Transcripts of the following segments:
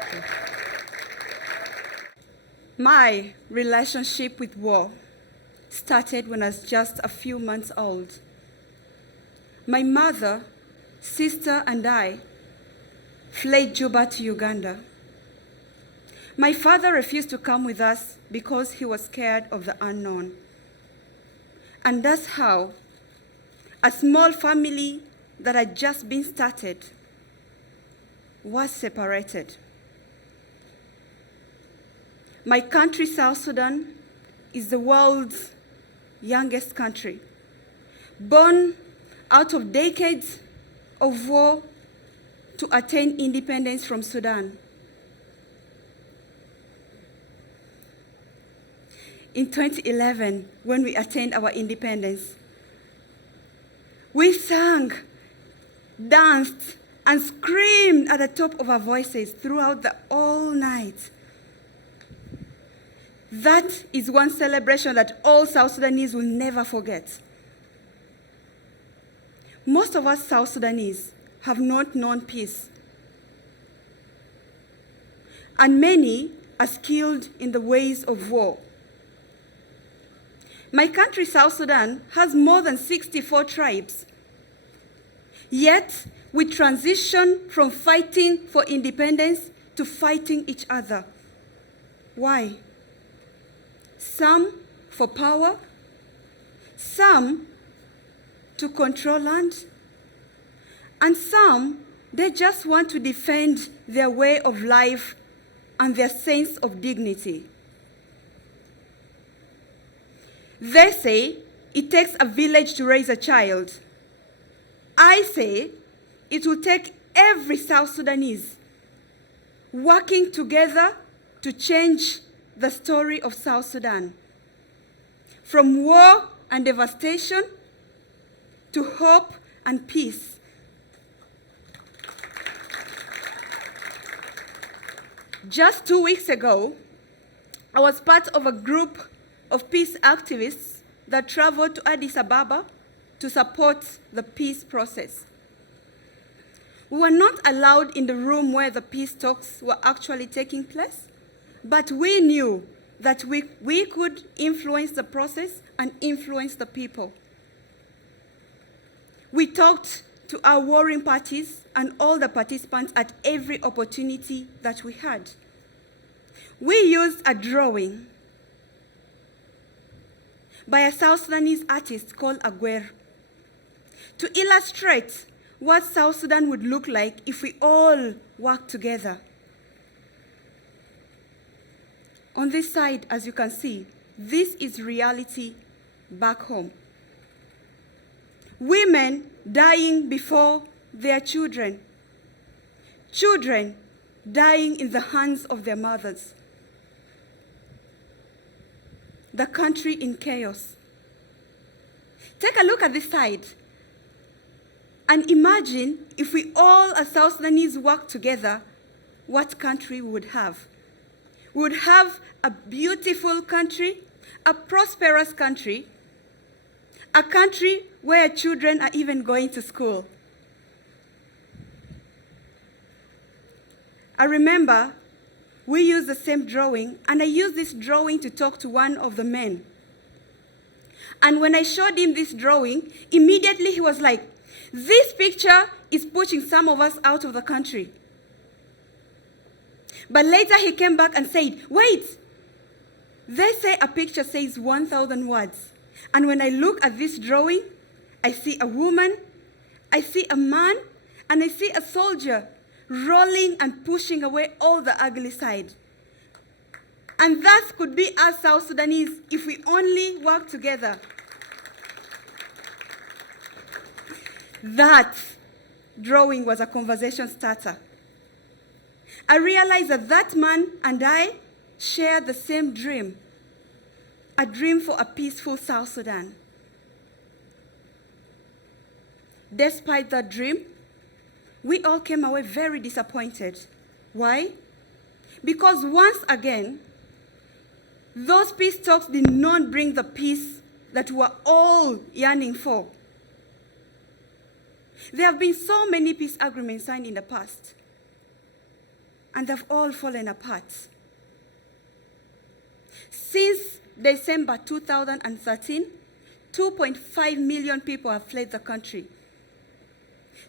Thank you. My relationship with war started when I was just a few months old. My mother, sister, and I fled Juba to Uganda. My father refused to come with us because he was scared of the unknown. And that's how a small family that had just been started was separated. My country, South Sudan, is the world's youngest country, born out of decades of war to attain independence from Sudan. In 2011, when we attained our independence, we sang, danced, and screamed at the top of our voices throughout the all night. That is one celebration that all South Sudanese will never forget. Most of us South Sudanese have not known peace, and many are skilled in the ways of war. My country, South Sudan, has more than 64 tribes. Yet, we transition from fighting for independence to fighting each other. Why? Some for power, some to control land, and some, they just want to defend their way of life and their sense of dignity. They say it takes a village to raise a child. I say it will take every South Sudanese working together to change the story of South Sudan, from war and devastation to hope and peace. Just 2 weeks ago, I was part of a group of peace activists that traveled to Addis Ababa to support the peace process. We were not allowed in the room where the peace talks were actually taking place, but we knew that we could influence the process and influence the people. We talked to our warring parties and all the participants at every opportunity that we had. We used a drawing by a South Sudanese artist called Aguer to illustrate what South Sudan would look like if we all worked together. On this side, as you can see, this is reality back home. Women dying before their children. Children dying in the hands of their mothers. The country in chaos. Take a look at this side and imagine if we all as South Sudanese work together, what country we would have. We would have a beautiful country, a prosperous country, a country where children are even going to school. I remember we used the same drawing, and I used this drawing to talk to one of the men. And when I showed him this drawing, immediately he was like, "This picture is pushing some of us out of the country." But later he came back and said, "Wait, they say a picture says 1,000 words. And when I look at this drawing, I see a woman, I see a man, and I see a soldier rolling and pushing away all the ugly side. And that could be us South Sudanese if we only work together." That drawing was a conversation starter. I realized that that man and I share the same dream, a dream for a peaceful South Sudan. Despite that dream, we all came away very disappointed. Why? Because once again, those peace talks did not bring the peace that we were all yearning for. There have been so many peace agreements signed in the past. and they've all fallen apart. Since December 2013, 2.5 million people have fled the country.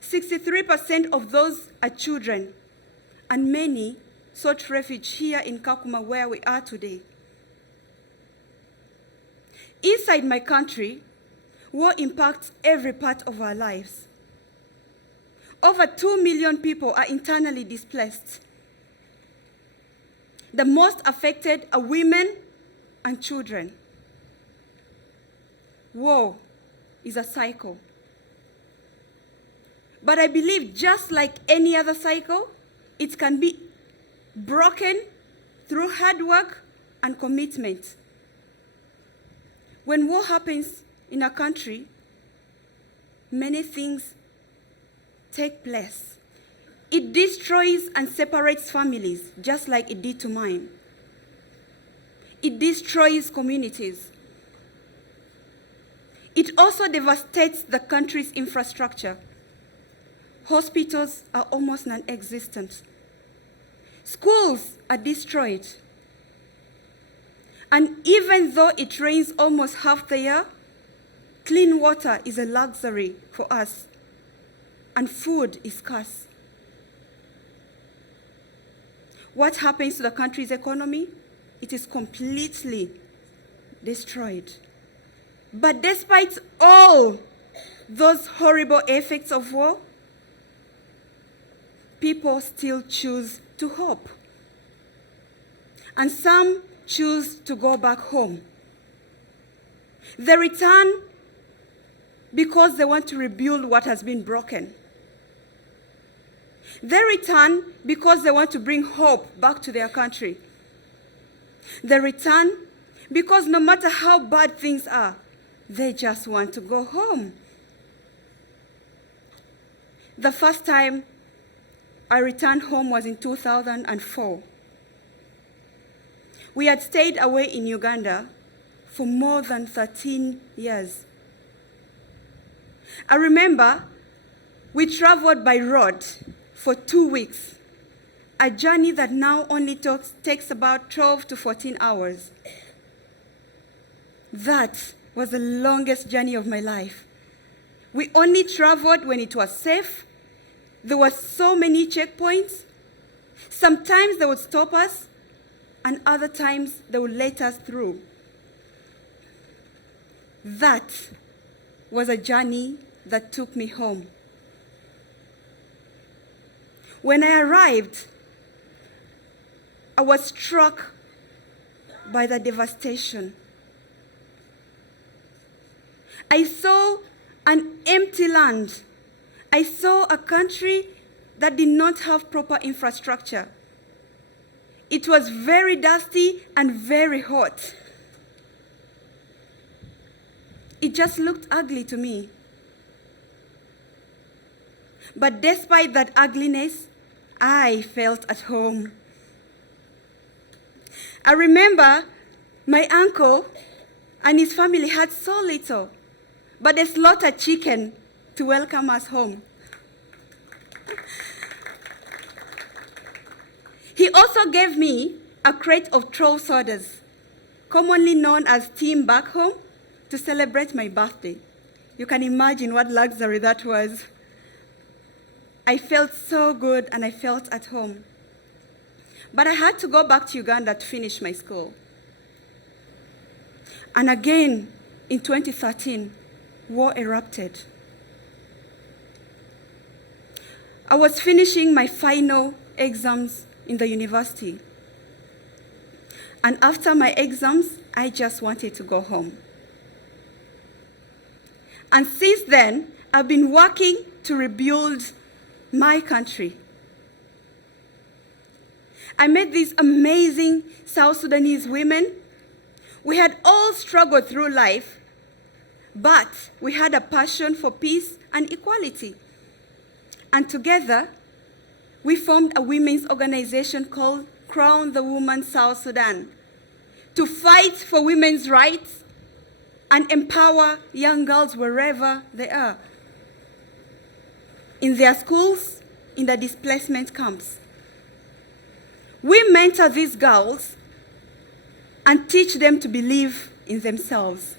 63% of those are children, and many sought refuge here in Kakuma, where we are today. Inside my country, war impacts every part of our lives. Over 2 million people are internally displaced. The most affected are women and children. War is a cycle. But I believe just like any other cycle, it can be broken through hard work and commitment. When war happens in a country, many things take place. It destroys and separates families, just like it did to mine. It destroys communities. It also devastates the country's infrastructure. Hospitals are almost non-existent. Schools are destroyed. And even though it rains almost half the year, clean water is a luxury for us, and food is scarce. What happens to the country's economy? It is completely destroyed. But despite all those horrible effects of war, people still choose to hope. And some choose to go back home. They return because they want to rebuild what has been broken. They return because they want to bring hope back to their country. They return because no matter how bad things are, they just want to go home. The first time I returned home was in 2004. We had stayed away in Uganda for more than 13 years. I remember we traveled by road for 2 weeks, a journey that now only takes about 12 to 14 hours. That was the longest journey of my life. We only traveled when it was safe. There were so many checkpoints. Sometimes they would stop us, and other times they would let us through. That was a journey that took me home. When I arrived, I was struck by the devastation. I saw an empty land. I saw a country that did not have proper infrastructure. It was very dusty and very hot. It just looked ugly to me. But despite that ugliness, I felt at home. I remember my uncle and his family had so little, but they slaughtered chicken to welcome us home. He also gave me a crate of 12 sodas, commonly known as Team back home, to celebrate my birthday. You can imagine what luxury that was. I felt so good and I felt at home. But I had to go back to Uganda to finish my school. And again, in 2013, war erupted. I was finishing my final exams in the university. And after my exams, I just wanted to go home. And since then, I've been working to rebuild my country. I met these amazing South Sudanese women. We had all struggled through life, but we had a passion for peace and equality. And together, we formed a women's organization called Crown the Woman South Sudan to fight for women's rights and empower young girls wherever they are, in their schools, in the displacement camps. We mentor these girls and teach them to believe in themselves.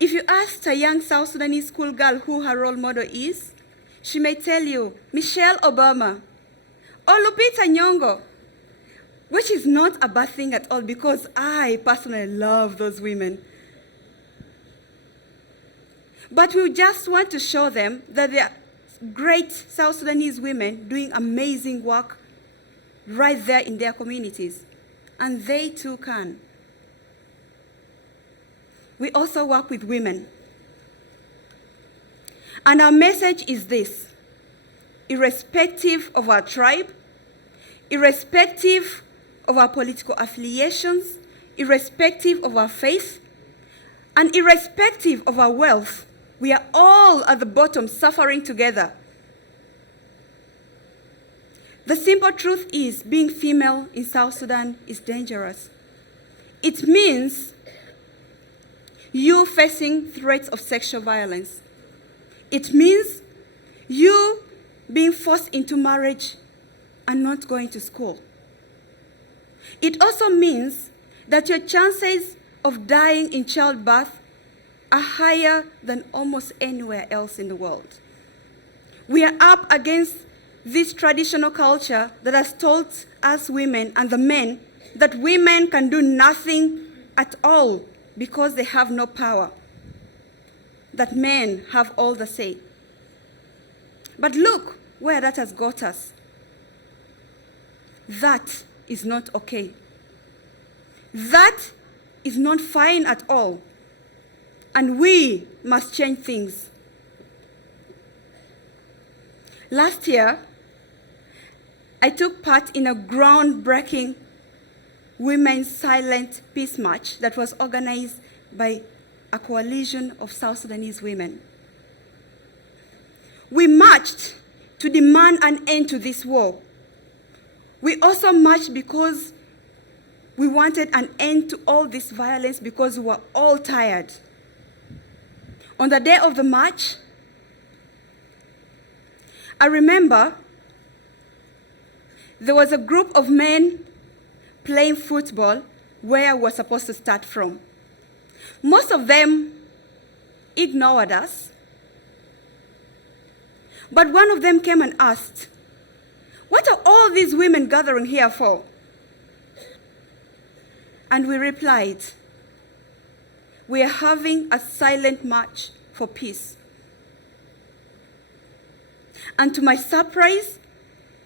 If you ask a young South Sudanese schoolgirl who her role model is, she may tell you Michelle Obama or Lupita Nyong'o, which is not a bad thing at all because I personally love those women. But we just want to show them that they are great South Sudanese women doing amazing work right there in their communities, and they too can. We also work with women. And our message is this: irrespective of our tribe, irrespective of our political affiliations, irrespective of our faith, and irrespective of our wealth, we are all at the bottom suffering together. The simple truth is, being female in South Sudan is dangerous. It means you facing threats of sexual violence. It means you being forced into marriage and not going to school. It also means that your chances of dying in childbirth are higher than almost anywhere else in the world. We are up against this traditional culture that has told us women and the men that women can do nothing at all because they have no power, that men have all the say. But look where that has got us. That is not okay. That is not fine at all. And we must change things. Last year, I took part in a groundbreaking Women's Silent Peace March that was organized by a coalition of South Sudanese women. We marched to demand an end to this war. We also marched because we wanted an end to all this violence because we were all tired. On the day of the march, I remember there was a group of men playing football where we were supposed to start from. Most of them ignored us, but one of them came and asked, "What are all these women gathering here for?" And we replied, "We are having a silent march for peace." And to my surprise,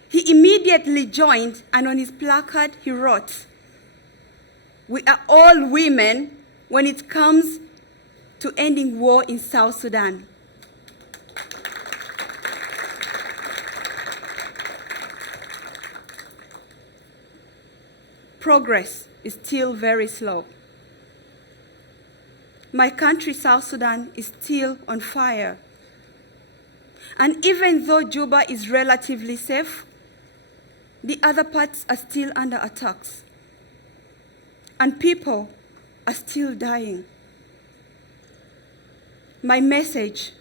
he immediately joined, and on his placard he wrote, "We are all women when it comes to ending war in South Sudan." Progress is still very slow. My country, South Sudan, is still on fire. And even though Juba is relatively safe, the other parts are still under attacks. And people are still dying. My message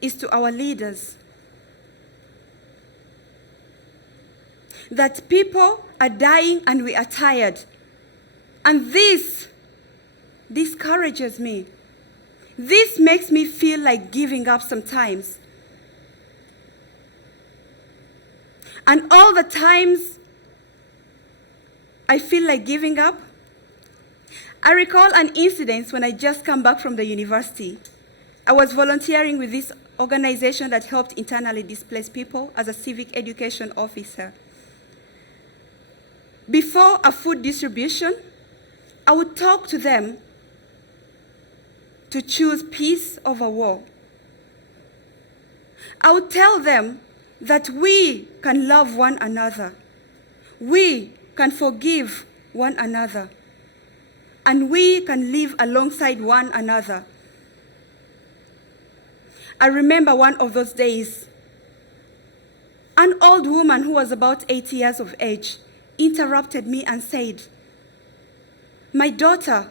is to our leaders that people are dying and we are tired. And this discourages me. This makes me feel like giving up sometimes. And all the times I feel like giving up, I recall an incident when I just come back from the university. I was volunteering with this organization that helped internally displaced people as a civic education officer. Before a food distribution, I would talk to them to choose peace over war. I would tell them that we can love one another, we can forgive one another, and we can live alongside one another. I remember one of those days, an old woman who was about 80 years of age interrupted me and said, "My daughter,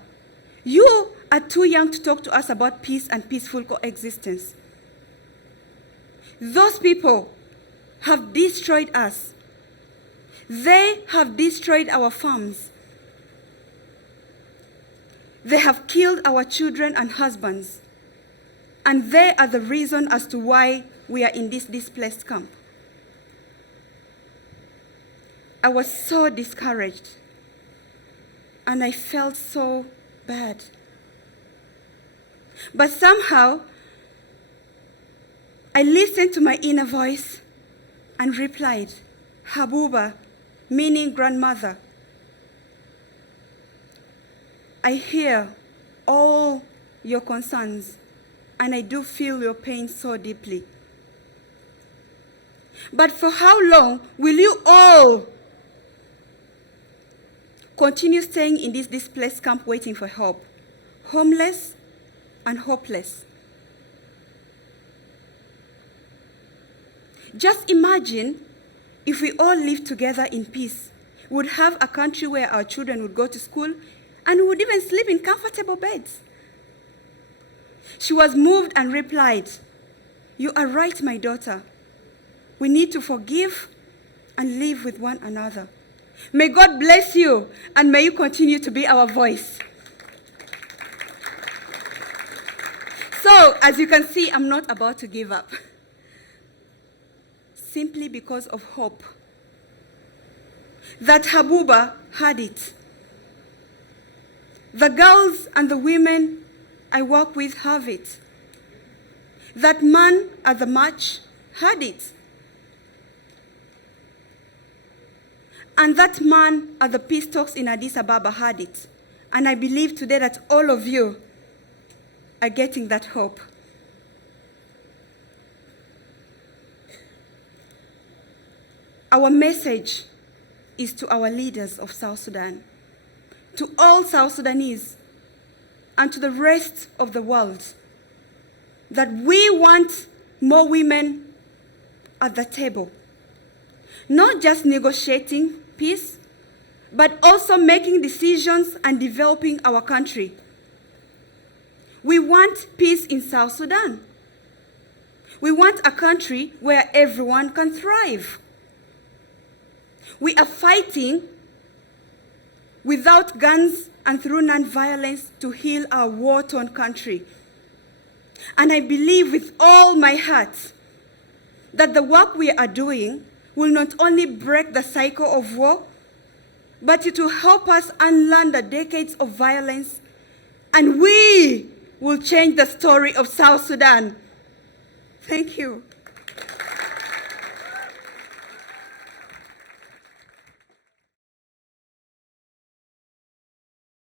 you are too young to talk to us about peace and peaceful coexistence. Those people have destroyed us. They have destroyed our farms. They have killed our children and husbands. And they are the reason as to why we are in this displaced camp. I was so discouraged. And I felt so bad. But somehow, I listened to my inner voice and replied, Habuba, meaning grandmother. I hear all your concerns, and I do feel your pain so deeply. But for how long will you all continue staying in this displaced camp waiting for help, homeless and hopeless? Just imagine if we all lived together in peace. We would have a country where our children would go to school and we would even sleep in comfortable beds. She was moved and replied, "You are right, my daughter. We need to forgive and live with one another. May God bless you, and may you continue to be our voice." So, as you can see, I'm not about to give up. Simply because of hope. That Habuba had it. The girls and the women I work with have it. That man at the march had it. And that man at the peace talks in Addis Ababa had it. And I believe today that all of you are getting that hope. Our message is to our leaders of South Sudan, to all South Sudanese, and to the rest of the world, that we want more women at the table, not just negotiating peace, but also making decisions and developing our country. We want peace in South Sudan. We want a country where everyone can thrive. We are fighting without guns and through non-violence to heal our war-torn country. And I believe with all my heart that the work we are doing will not only break the cycle of war, but it will help us unlearn the decades of violence, and we will change the story of South Sudan. Thank you.